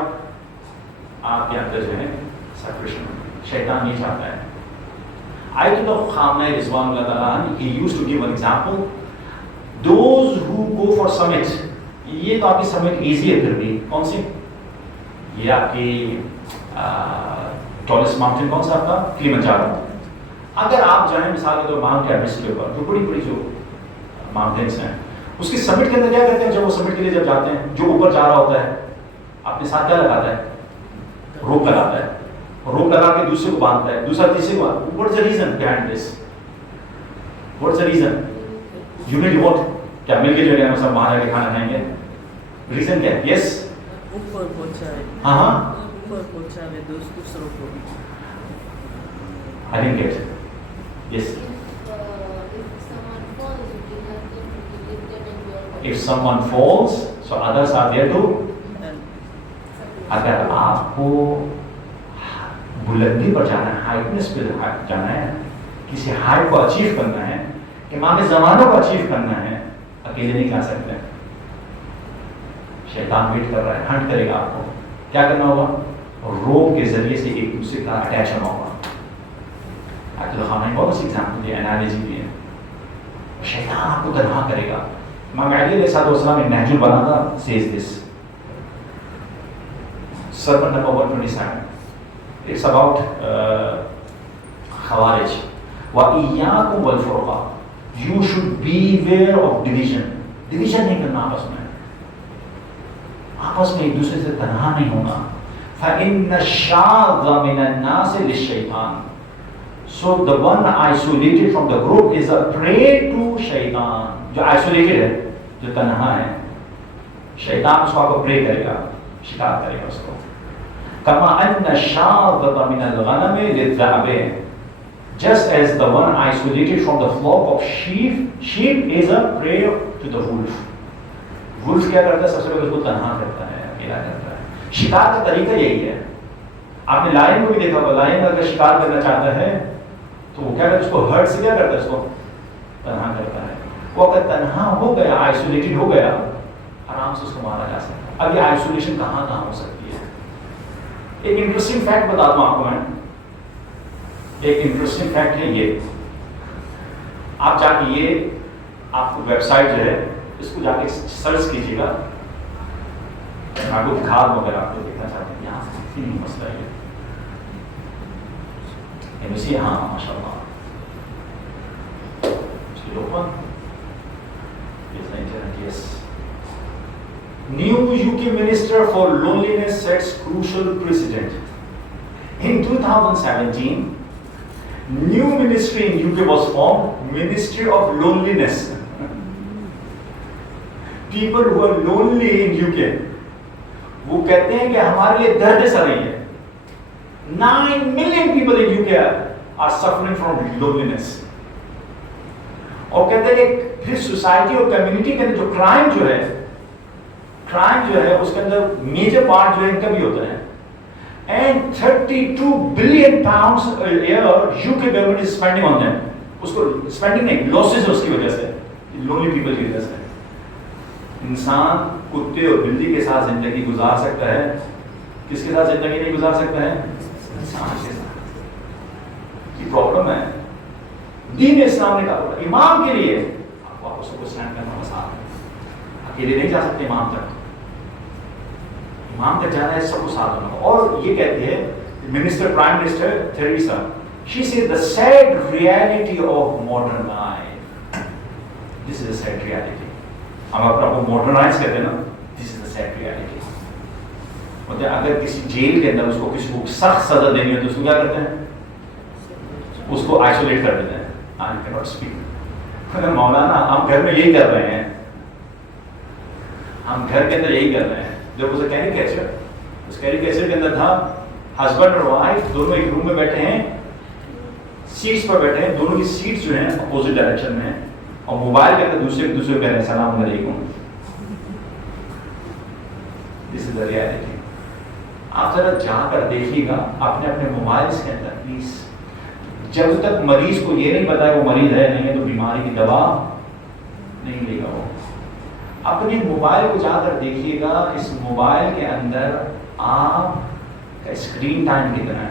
آپ کے اندر جو ہے سیپریشن. شیطان یہ چاہتا ہے. Ayatollah Khamenei Rizwan Allah Ta'ala, he used to give an example. Those who go for summits, یہ تو آپ کی سمٹ ایزی ہے, پھر بھی کون سی؟ یہ آپ کی ٹالسٹ ماؤنٹین کون سا آپ کا؟ کلیمنجارو. اگر آپ جائیں مثال کے طور ماؤنٹ ایوریسٹ کے اوپر, جو بڑی بڑی جو ماؤنٹینس ہیں, اس کی سمٹ کے اندر کیا کرتے ہیں جب وہ سمٹ کے لیے جب جاتے ہیں, جو اوپر جا رہا ہوتا ہے اپنے ساتھ کیا لگاتا ہے؟ روپ لگاتا ہے. روپ لگا کے دوسرے کو باندھتا ہے, دوسرا تیسرے کو. What is the reason behind this? What is the reason? Unity what? کیا مل کے جو ہے ہم سب وہاں جا کے کھانا کھائیں گے؟ ریزن کیا ہے؟ یس, اوپر پہنچائے, ہاں ہاں, اوپر پہنچائے دوسروں کو. I didn't get. Yes. If someone falls, so others are there to. اگر آپ کو بلندی پر جانا ہے, ہائٹنس پہ جانا ہے, کسی ہائٹ کو اچیو کرنا ہے, امام زمانوں کو اچیو کرنا ہے, اکیلے نہیں جا سکتے. شیطان ویٹ کر رہا ہے, ہنٹ کرے گا آپ کو. کیا کرنا ہوگا؟ روپ کے ذریعے سے ایک دوسرے کا اٹیچ ہونا ہوگا. آیت خامنئی بہت سی ایگزامپل دی, انالوجی دی ہے. شیطان آپ کو تنہا کرے گا. امام علی علیہ السلام نے نہج البلاغہ says this. Sermon number 127. It's about Khawarij. وَإِيَّاكُمْ وَالْفُرْقَةِ. You should beware of division. Division نہیں کرنا آپس میں. آپس میں ایک دوسرے سے تنہا نہیں ہونا. فَإِنَّ الشَّاذَ مِنَ النَّاسِ لِلشَّيْطَانِ. So the one isolated from the group is a prey to شیطان. جو isolated ہے, جو تنہا ہے, شیطان اس کو آپ کو پرے کرے گا, شکار کرے گا اس کو. كما أن الشاذة من الغنم للذئب. Just as the one isolated from the flock of sheep is a prey to the wolf. Wolf کیا کرتا ہے؟ سب سے پہلے اس کو تنہا کرتا ہے, اکیلا کرتا ہے. شکار کا طریقہ یہی ہے. آپ نے لائن کو بھی دیکھا ہوگا, لائن اگر شکار کرنا چاہتا ہے تو وہ کیا کرتا ہے؟ اس کو ہرٹ سے کیا کرتا ہے؟ اس کو تنہا کرتا ہے. وہ اگر تنہا ہو گیا, آئسولیٹڈ ہو گیا, آرام سے اس کو مارا جا سکتا ہے. اب یہ آئسولیشن کہاں کہاں ہو سکتی ہے؟ ایک انٹرسٹنگ فیکٹ بتا دوں آپ کو میں. ایک انٹرسٹنگ فیکٹ ہے یہ, آپ جا کے یہ آپ کو ویب سائٹ جو ہے اس کو جا کے سرچ کیجیے گا. میں آپ کو دکھا دوں اگر آپ کو دیکھنا چاہتے ہیں. یہاں سے نہیں مسئلہ ہے یہ. ہاں ماشاء اللہ. Yes. New UK Minister for Loneliness sets crucial precedent. In 2017, new ministry in UK was formed, Ministry of Loneliness. People who are lonely in UK, وہ کہتے ہیں کہ ہمارے لیے درد سر نہیں ہے. 9 million people in UK are suffering from loneliness. اور کہتے ہیں کہ پھر سوسائٹی اور کمیونٹی کے اندر جو کرائم جو ہے اس کے اندر میجر پارٹ جو ہے ان کا بھی ہوتا ہے. And 32 billion pounds a UK government is spending on them. اس کو اسپینڈنگ نہیں، لاسز ہے اس کی وجہ سے، لونلی پیپل کی وجہ سے. انسان کتے اور بلی کے ساتھ زندگی گزار سکتا ہے، کس کے ساتھ زندگی نہیں گزار سکتا ہے؟ انسان کے ساتھ. یہ پرابلم ہے. دین اسلام نے کہا امام کے لیے آپ کو آپس کو اسٹینڈ کرنا آسان ہے. اکیلے نہیں جا سکتے امام تک. امام تک جانا ہے سب کو ساتھ ہونا. اور یہ کہتی ہے minister prime minister Theresa, she said the sad reality of modern life. This is the sad reality. ہم اپنا کو ماڈرنائز کہتے ہیں نا. This is the sad reality. مطلب اگر کسی جیل کے اندر اس کو کسی کو سخت سزا دینی ہے تو اس کو کیا کرتے ہیں؟ اس کو آئسولیٹ کر دیتے ہیں. I cannot speak. مولانا ہم گھر میں یہی کر رہے ہیں، ہم گھر کے اندر یہی کر رہے ہیں. جب اسے کیریکیچر، اس کیریکیچر کے اندر تھا ہسبینڈ اور وائف دونوں ایک روم میں بیٹھے ہیں، سیٹس پر بیٹھے ہیں، دونوں کی سیٹس جو ہیں اپوزٹ ڈائریکشن میں ہیں، اور موبائل کے اندر دوسرے کو کہہ رہے ہیں السلام علیکم. دس از دا ریالٹی. آپ ذرا جا کر دیکھیے گا اپنے اپنے موبائلس کے اندر پلیز. جب تک مریض کو یہ نہیں پتا ہے وہ مریض ہے نہیں ہے تو بیماری کی دوا نہیں لے گا. وہ اپنے موبائل کو جا کر دیکھیے گا، اس موبائل کے اندر آپ کا اسکرین ٹائم کتنا ہے.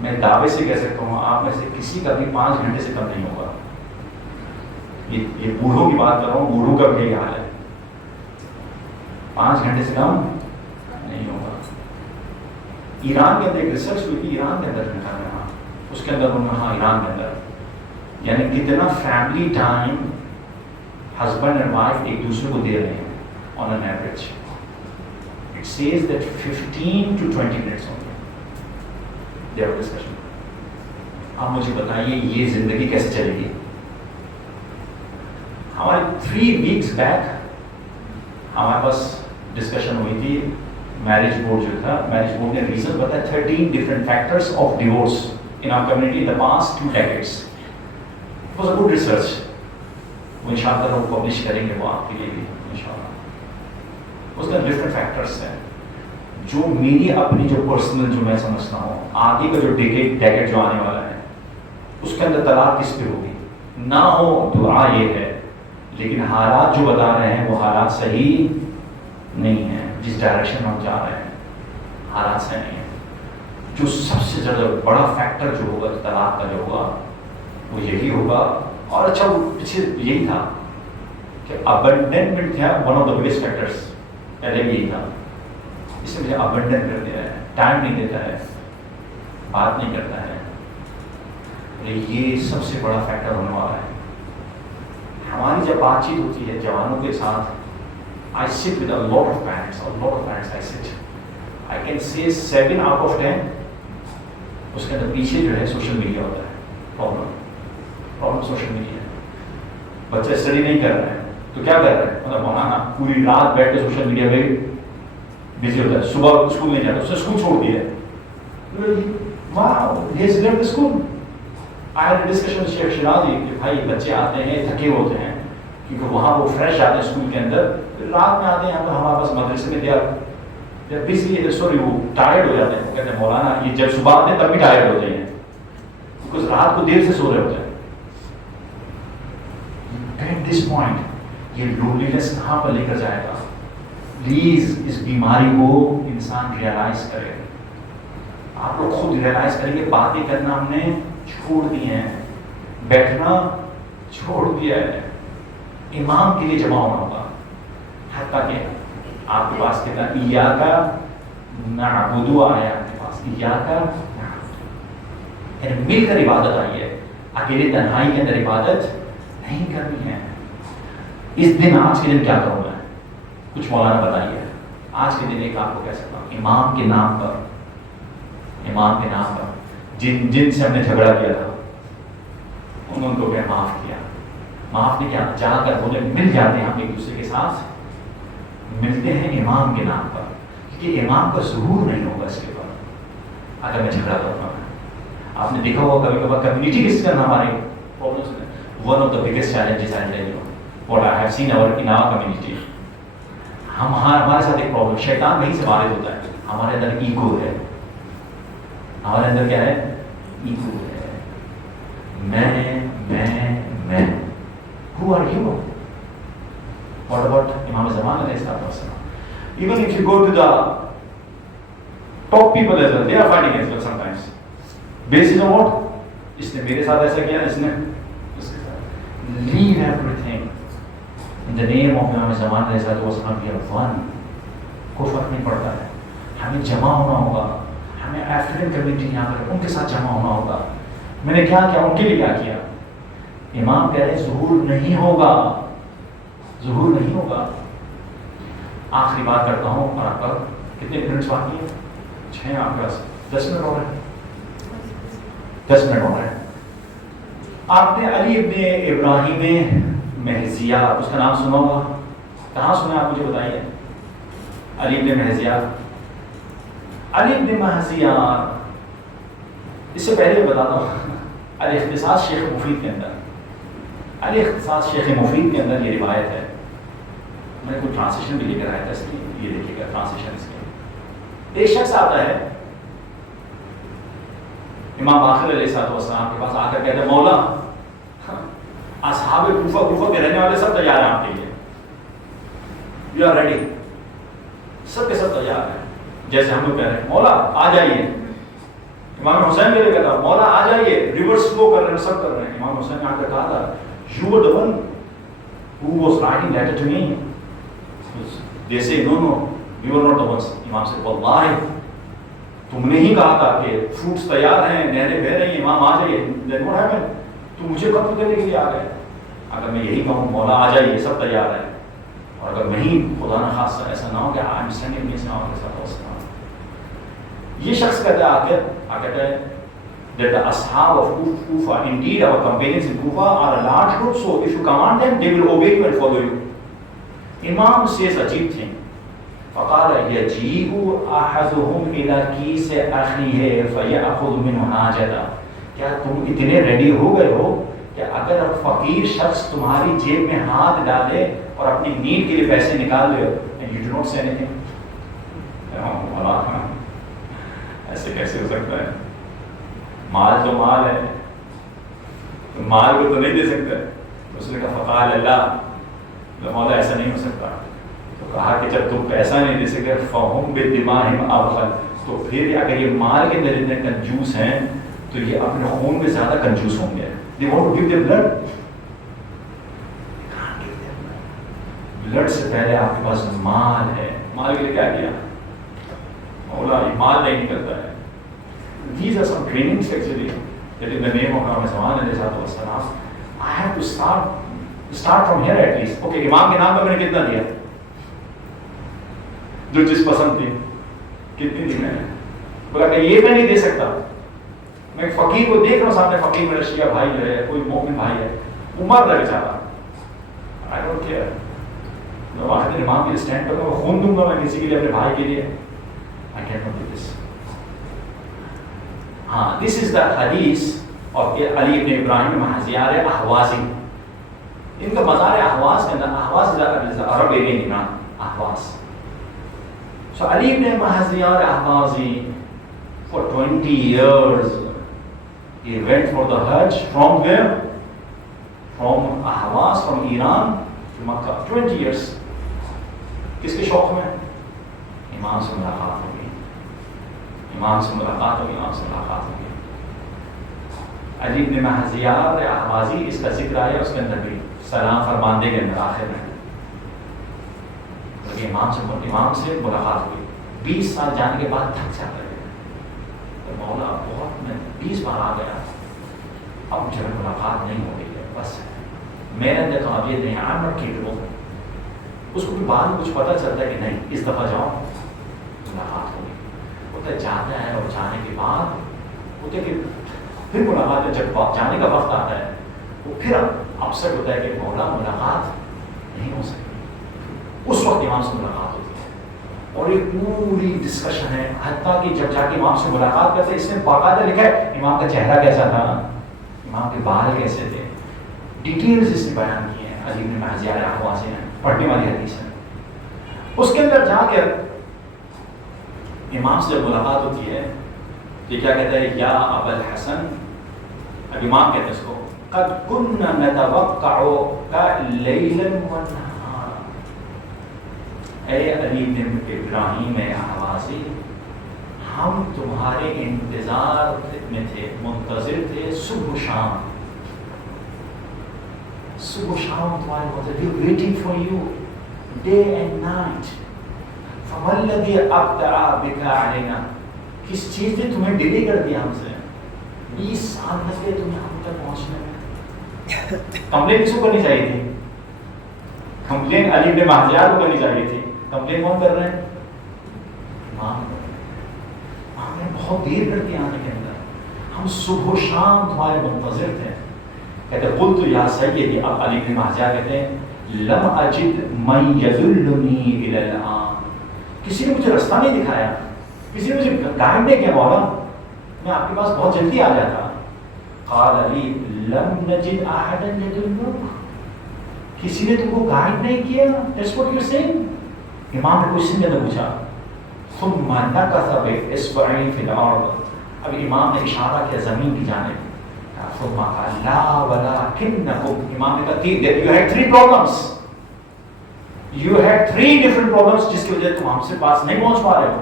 میں دعوے سے کہہ سکتا ہوں آپ میں سے کسی کا بھی 5 گھنٹے سے کم نہیں ہوگا. یہ بوڑھوں کی بات کر رہا ہوں، بوڑھوں کا بھی یہی حال ہے. 5 گھنٹے سے کم نہیں ہوگا. ایران کے اندر ایک ریسرچ ہوئی تھی، ایران کے اندر نکالا، اس کے اندر انہوں نے کہا ایران کے اندر یعنی کتنا family time husband and wife ایک دوسرے کو دے رہے ہیں on an average. It says that 15 to 20 minutes only they have discussion. آپ مجھے بتائیے یہ زندگی کیسے چلے گی؟ ہمارے 3 weeks بیک ہمارے پاس ڈسکشن ہوئی تھی. میرج بورڈ جو تھا، میرج بورڈ نے ریزن بتایا 13 different factors of divorce in our community in the past 2 decades. It was a good research. وہ انشاءاللہ وہ پبلش کریں گے وہ آپ کے لیے بھی انشاءاللہ. اس میں ڈفرینٹ فیکٹرس ہیں جو میری اپنی جو پرسنل جو میں سمجھتا ہوں آگے کا جو ڈیکیڈ جو آنے والا ہے اس کے اندر طلاق کس پہ ہوگی. نہ ہو دعا یہ ہے، لیکن حالات جو بتا رہے ہیں وہ حالات صحیح نہیں ہیں. جس ڈائریکشن میں ہم جا رہے ہیں حالات سے نہیں ہیں. جو سب سے زیادہ بڑا فیکٹر جو ہوگا طلاق کا جو ہوگا وہ یہی ہوگا. اور اچھا وہ پیچھے یہی تھا کہ ابنڈنٹ تھا one of the biggest factors. پہلے بھی یہی تھا. اس سے مجھے ابنڈنٹ کر دیا ہے، ٹائم نہیں دیتا ہے، بات نہیں کرتا ہے. یہ سب سے بڑا فیکٹر ہونے والا ہے. ہماری جب بات چیت ہوتی ہے جوانوں کے ساتھ، I sit with a lot of parents I sit. I can say 7 out of 10 اس کے اندر پیچھے جو ہے سوشل میڈیا ہوتا ہے. Problem social media. بچے اسٹڈی نہیں کر رہے ہیں تو کیا کر رہے ہیں؟ مطلب مولانا پوری رات بیٹھ کے سوشل میڈیا پہ بزی ہوتا ہے. صبح اسکول نہیں جاتا، اس نے اسکول چھوڑ دیا ہے. Wow, he has left the school. I had a discussion with Sheikh Shirazi کہ بھائی بچے آتے ہیں تھکے ہوتے ہیں کیونکہ وہاں وہ فریش آتے ہیں اسکول کے اندر، رات میں آتے ہیں ہمارے پاس مدرسے میں دیا بزی سوری وہ ٹائرڈ ہو جاتے ہیں. وہ کہتے ہیں مولانا یہ جب صبح آتے ہیں تب بھی ٹائرڈ ہو جائیں گے کیونکہ رات کو دیر سے سو رہے ہوتے ہیں. ایٹ دس پوائنٹ یہ لونلینس کہاں پر لے کر جائے گا؟ پلیز اس بیماری کو انسان ریئلائز کرے. آپ لوگ خود ریئلائز کریں گے باتیں کرنا ہم نے چھوڑ دی ہیں. بیٹھنا چھوڑ دیا ہے. امام کے لیے جمع ہونا ہوگا. حتیٰ کہ آپ کے پاس کہتا ہے ایاک نعبد آیا آپ کے پاس ایاک نعبد، یعنی مل کر عبادت آئی ہے، اکیلے تنہائی کے اندر عبادت نہیں کرنی ہے. اس دن آج کے دن کیا کروں میں؟ کچھ مولانا بتائیے. آج کے دن ایک آپ کو کہہ سکتا ہوں امام کے نام پر جن سے ہم نے جھگڑا کیا تھا انہوں کو میں معاف کیا. معاف نہیں کیا، جا کر بولے مل جاتے ہیں، ہم ایک دوسرے کے ساتھ ملتے ہیں امام کے نام پر، کیونکہ امام کا ظہور نہیں ہوگا اس کے بعد اگر میں جھگڑا کرتا ہوں. آپ نے دیکھا ہوگا کبھی کبھار کمیونٹی ڈسکس کرنا ہمارے پرابلمس میں one of the biggest challenges I tell you what I have seen in our community. ہمارے ساتھ ایک پرابلم، شیطان وہیں سے وارد ہوتا ہے. ہمارے اندر ایگو ہے، ہمارے اندر کیا ہے؟ ایگو ہے. میں who are you? What about Imam Zaman alayhi salatu? Even if you go to the top people as well, they are fighting as well sometimes. Based on what? اس نے میرے ساتھ ایسا کیا، اس نے اس کے ساتھ. Leave everything in the name of Imam Zaman alayhi salatu wasalam. We are one. کوئی فرق نہیں پڑتا ہے. ہمیں جمع ہونا ہوگا، ہمیں افرین کمیونٹی یہاں پر ان کے ساتھ جمع ہونا ہوگا. میں نے کیا کیا، ان کے لیے کیا کیا. امام کہہ رہے ظہور نہیں ہوگا، ظہور نہیں ہوگا. آخری بات کرتا ہوں، اور آپ پر کتنے منٹس باقی ہیں؟ 6. آپ کے پاس 10 منٹ ہو رہے ہیں. 10 منٹ ہو رہے ہیں. آپ نے علی ابن ابراہیم محضیہ، اس کا نام سنا ہوگا. کہاں سنا آپ مجھے بتائیے. علی ابن محضیہ، علی ابن محضیہ. اس سے پہلے میں بتاتا ہوں الاختصاص شیخ مفید کے اندر، الاختصاص شیخ مفید کے اندر یہ روایت ہے. میں نے کوئی ٹرانسلیشن بھی لے کر آیا تھا اس کی، یہ دیکھیے گا ٹرانسلیشن اس کی. ایک شخص آتا ہے امام باقر علیہ السلام کے پاس، آ کر کہتا ہے مولا اصحاب کوفہ کے رہنے والے سب تیار ہیں آپ کے لیے، یو آر ریڈی. سب کے سب تیار ہیں. جیسے ہم لوگ کہہ رہے ہیں مولا آ جائیے. امام حسین کے لیے کہتا مولا آ جائیے، ریورس فلو کر رہے ہیں، سب کر رہے ہیں. امام حسین نے آ کر کہا تھا you were the one who was writing letter to me. They say no, we were not the ones. امام سے واللہ تم نے ہی کہا تھا کہ فروٹس تیار ہیں، نہریں بہہ رہی ہیں، امام آ جائیے. Then what happened? تم مجھے قتل کرنے کے لیے آ گئے. اگر میں یہی کہوں مولا آ جائیے، سب تیار ہیں، اور اگر نہیں خدا نہ خاصہ ایسا نہ ہو کہ آئی ایم اسٹینڈنگ اس امام کے ساتھ وسلم. یہ شخص کہتا ہے کہتا ہے that the ashab of Kufa, indeed our companions in Kufa are a large group, so if you command them, they will obey you and follow you. Imam says عجیب thing. فقال يجيء أحدهم إلى كيس أخيه فيأخذ منه حاجته. کیا تم اتنے ریڈی ہو گئے ہو کہ اگر فقیر شخص تمہاری جیب میں ہاتھ ڈالے اور اپنی نیڈ کے لیے پیسے نکال لے and you do not say anything؟ ایسے کیسے ہو سکتا ہے؟ مال تو مال ہے، مال کو تو نہیں دے سکتا. اس نے کہا فقال اللہ، مولا ایسا نہیں ہو سکتا. تو کہا کہ جب تم پیسہ نہیں دے سکتے فہم بدماہم ابخل، تو پھر اگر یہ مال کے اندر اتنے کنجوس ہیں تو یہ اپنے خون میں زیادہ کنجوس ہوں گے. They want to give their blood. Blood سے پہلے آپ کے پاس مال ہے. مال کے لیے کیا کیا؟ مولا یہ مال نہیں کرتا ہے. These are some trainings actually that in the name of Imam Zaman alayhi salatu, I have to start from here at least. Okay, امام کے نام پر میں نے کتنا دیا؟ جو چیز پسند تھی کتنی دی میں نے؟ بولا کہ یہ میں نہیں دے سکتا. میں ایک فقیر کو دیکھ رہا ہوں سامنے، فقیر میرا شیعہ بھائی جو ہے، کوئی مومن بھائی ہے، عمر لگ چاہتا. I don't care. میں واحد امام کے اسٹینڈ پر میں خون دوں گا میں کسی کے لیے، اپنے بھائی کے لیے. I cannot do this. ہاں، this is the حدیث of علی ابن ابراہیم محضیار احوازی. ان کا مزار احواز کے اندر، احواز عرب ایریا کی نام احواز. So علی ابن محضیار احوازی for 20 years he went for the Hajj from where? From Ahwaz, from Iran to Makkah. 20 years. کس کے شوق میں؟ امام سے ملاقات ہو گئی، امام سے ملاقات ہو گئی، امام سے ملاقات ہو گئی. علی بن محزیار احوازی اس کا ذکر آیا اس کے اندر بھی سلام فرماندے کے اندر آخر میں امام سے ملاقات ہوئی. 20 سال جانے کے بعد تھک جاتا ہے تو مولا بہت میں 20 بار آ گیا اب مجھے ملاقات نہیں ہو رہی ہے بس میرے اندر تو اب یہ نہیں آم نٹ کیپیبل. اس کو بھی بعد میں کچھ پتہ چلتا ہے کہ نہیں اس دفعہ جاؤ ملاقات ہوگی. وہ تو جاتا ہے اور جانے کے بعد ہوتے کہ پھر ملاقات ہے جب جانے کا وقت آتا ہے وہ پھر اپسٹ ہوتا ہے کہ مولا ملاقات نہیں ہو سکتی. اس وقت امام سے ملاقات ہوتی ہے اور ایک پوری ڈسکشن ہے حتیٰ کہ جب جا کے امام سے ملاقات کرتے اس میں باقاعدہ لکھا ہے امام کا چہرہ کیسا تھا, امام کے بال کیسے تھے, ڈیٹیلز اس نے بیان کی ہیں. علی بن محزیار احوازی ہیں پڑھنے والی حدیث ہے. اس کے اندر جا کے امام سے جب ملاقات ہوتی ہے یہ کیا کہتا ہے یا ابا الحسن. اب امام کہتے ہیں اس کو قد كنا نتوقعك ليلا ونهارا. اے علی بن ابراہیم احوازی ہم تمہارے انتظار میں تھے, منتظر تھے صبح و شام. صبح و شام تمہارے منتظر, waiting for you day and night. فما الذي ابدع بك علينا. کس چیز نے تمہیں ڈیلے کر دیا ہم سے؟ 20 سال لگ گئے تمہیں ہم تک پہنچنے میں. کمپلین کس کو کرنی چاہیے تھی؟ کمپلین علی بن محزیار کو کرنی چاہیے تھی. کمپلین کون کر رہے ہیں؟ امام کر رہے ہیں. ہم نے بہت دیر کر دیا آنے کے اندر, ہم صبح و شام تمہارے منتظر تھے. کہتے قلت یا سیدی. اب علی بن محزیار کہتے ہیں لم اجد من یدلنی الی الان. کسی نے مجھے رستہ نہیں دکھایا, کسی نے مجھے گائیڈ نہیں کیا مولا, میں آپ کے پاس بہت جلدی آ جاتا. قال علی لم نجد احدا یدلک. کسی نے تم کو گائیڈ نہیں کیا. That's what you're saying. امام نے کوئی نے پوچھا ثم نکث باصبعه فی الارض. اب امام نے اشارہ کیا زمین کی جانب. ثم قال لا ولكنكم. امام نے کہا you had 3 problems. You had 3 different problems جس کی وجہ تم ہم سے پاس نہیں پہنچ پا رہے ہو.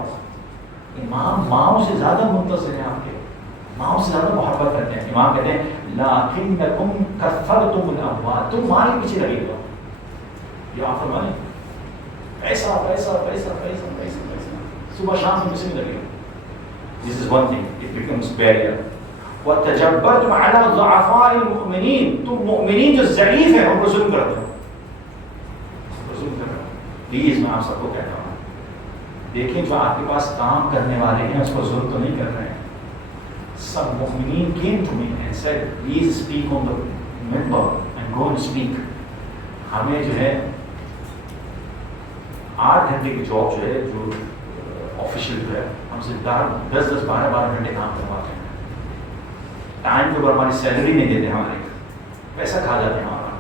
امام ماؤں سے زیادہ منتظر ہیں آپ کے, ماؤں سے زیادہ محبت کرتے ہیں. امام کہتے ہیں لکنکم کثرتم الاموال. تم مال کے پیچھے لگے ہو. یہ آفر مانے پیسہ پیسہ پیسہ پیسہ پیسہ پیسہ صبح شام سے پیچھے لگے ہو. This is one thing. It becomes barrier. وتجبرتم على ضعفاء المؤمنین. تم مؤمنین جو ضعیف ہیں ان پر ظلم کرتے ہو. پلیز میں آپ سب کو کہتا ہوں دیکھیں جو آپ کے پاس کام کرنے والے ہیں اس کو ظلم تو نہیں کر رہے ہیں. سب مؤمنین came to me and said please speak on the minbar and go and speak. ہمیں جو ہے 8 گھنٹے کی جاب جو ہے جو آفیشیل جو ہے ہم سے 10-12 گھنٹے کام کرواتے ہیں. ٹائم کے اوپر ہماری سیلری نہیں دیتے, ہمارے پیسہ کھا جاتے ہیں ہمارا.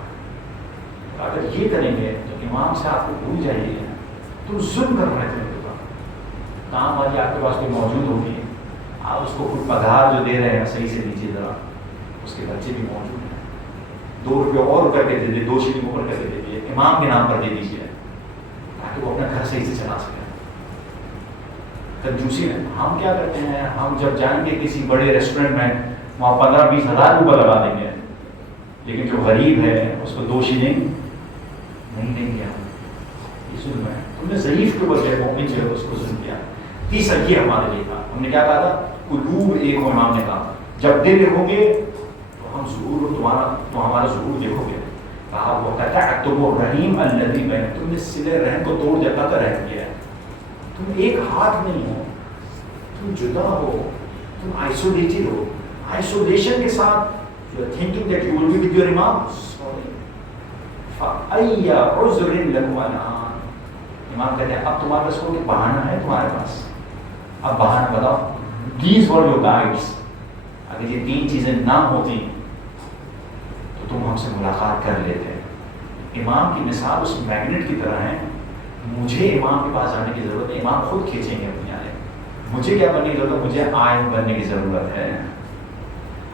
اگر یہ کریں گے تو امام سے آپ کو بھول جائیے تم ظلم کر رہے تھے. کام والی آپ کے پاس کوئی موجود ہوگی, آپ اس کو کوئی پگار جو دے رہے ہیں صحیح سے دیجیے ذرا. اس کے بچے بھی موجود ہیں, 2 روپے اور کر کے دے دیجیے, 2 شیلنگ اور کر کے دے دیجیے, امام کے نام پر دے دیجیے تاکہ وہ اپنا گھر صحیح سے چلا سکیں. کنجوسی میں ہم کیا کرتے ہیں, ہم جب جائیں گے کسی بڑے ریسٹورینٹ میں وہاں 15-20 ہزار روپے لگا دیں گے, لیکن جو غریب ہے اس کو 2 شیلنگ نہیں دیں گے. یہ ظلم ہے. تم نے ضعیف کے اوپر جو مومن جو ہے اس کو ظلم کیا. تیسرا یہ ہمارے لیے تھا, ہم نے کیا کہا تھا قلوب ایک ہو. امام نے کہا جب دل ایک ہوں گے تو ہم ظہور تو ہمارا ظہور دیکھو گے. کہا وہ کہتا ہے تم الرحیم الذی بین. تم نے صلہ رحم کو توڑ دیا, قطع رحم کیا ہے. تم ایک ہاتھ نہیں ہو, تم جدا ہو, تم آئسولیٹڈ ہو. آئسولیشن کے ساتھ thinking that you will be with your imam. Sorry. فَأَيَّ عُذْرٍ لَكُمْ الْآنَ. امام کہتے ہیں اب تمہارے پاس کوئی بہانہ ہے تمہارے پاس, اب بہانہ بتاؤ. These were your guides. اگر یہ 3 چیزیں نہ ہوتی تو تم ہم سے ملاقات کر لیتے. امام کی مثال اس میگنیٹ کی طرح ہے. مجھے امام کے پاس جانے کی ضرورت ہے, امام خود کھینچیں گے اپنی آئے. مجھے کیا بننے کی ضرورت ہے, مجھے آئین بننے کی ضرورت ہے.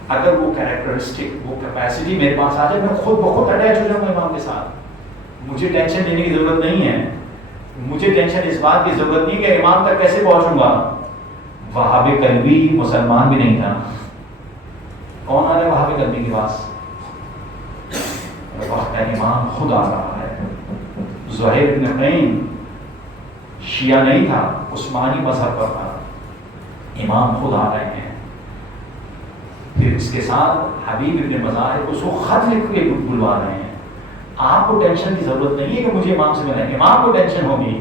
اگر وہ کریکٹرسٹک وہ کیپیسٹی میرے پاس آ جائے میں خود بخود اٹیچ ہو جاؤں گا امام کے ساتھ. مجھے ٹینشن لینے کی ضرورت نہیں ہے. مجھے ٹینشن اس بات کی ضرورت نہیں کہ امام تک کیسے پہنچوں گا. وہابی قلبی مسلمان بھی نہیں تھا, کون آ رہا ہے وہاں پہ کرنے کے پاس؟ وقت کا امام خود آ رہا ہے. زہیر بن قین شیعہ نہیں تھا، عثمانی مذہب پر تھا، امام خود آ رہے ہیں. پھر اس کے ساتھ حبیب ابن مظاہر اس کو خط لکھ کے بلوا رہے ہیں. آپ کو ٹینشن کی ضرورت نہیں ہے کہ مجھے امام سے ملنا ہے، امام کو ٹینشن ہوگی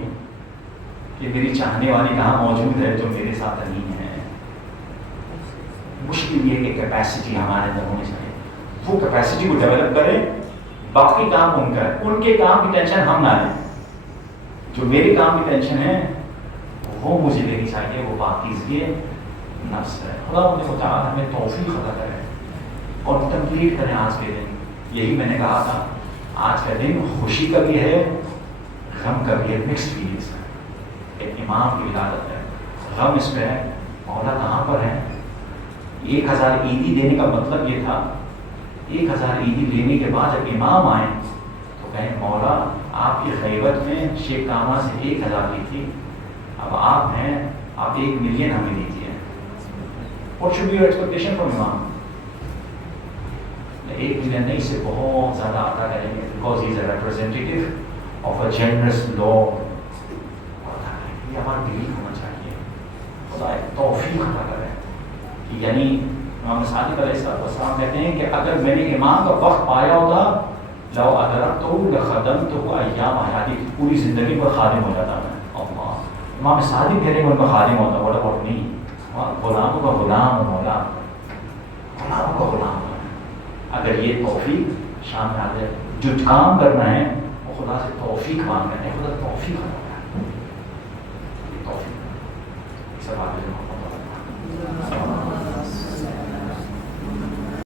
کہ میری چاہنے والی کہاں موجود ہے جو میرے ساتھ نہیں ہے. مشکل یہ کہ کیپیسٹی ہمارے اندر ہونی چاہیے، وہ کیپیسٹی کو ڈیولپ کریں. باقی کام ان کا ہے، ان کے کام کی ٹینشن ہم نہ لیں. جو میرے کام کی ٹینشن ہے وہ مجھے لینی چاہیے، وہ پاکیزگی نفس ہے. خدا متعال ہمیں توفیق عطا کرے اور کمپلیٹ کریں آج کے دن. یہی میں نے کہا تھا، آج کا دن خوشی کا بھی ہے، غم کا بھی ہے، مکسڈ فیلنگس ہے. ایک امام کی ولادت ہے، غم اس میں ہے مولا کہاں پر ہے. 1000 عیدی دینے کا مطلب یہ تھا 1000 عیدی لینے کے بعد جب امام آئے تو کہیں مولا آپ کی غیبت میں شیخ کامہ سے 1000 لی تھی، اب آپ ہیں، آپ 1 ملین ہمیں دیجیے. What should be your expectation from imam? 1 million نہیں، سے بہت زیادہ عطا کریں گے because he is a representative of a generous Lord. یہ ہمارا دل ہونا چاہیے. خدا توفیق عطا کرے. یعنی امام صادق علیہ السلام کہتے ہیں کہ اگر میں نے امام کا وقت پایا ہوتا لو ادرکتہ لخدمتہ ایام حیاتی، پوری زندگی پر خادم ہو جاتا میں. اللہ امام صادق کہتے ہیں ان کا خادم ہوتا. What about me? غلاموں کا غلام مولا، غلاموں کا غلام. اگر یہ توفیق شام میں آ جائے، جو کام کرنا ہے وہ خدا سے توفیق مانگنا ہے. خدا توفیق ہوتا ہے، توفیق سب آگے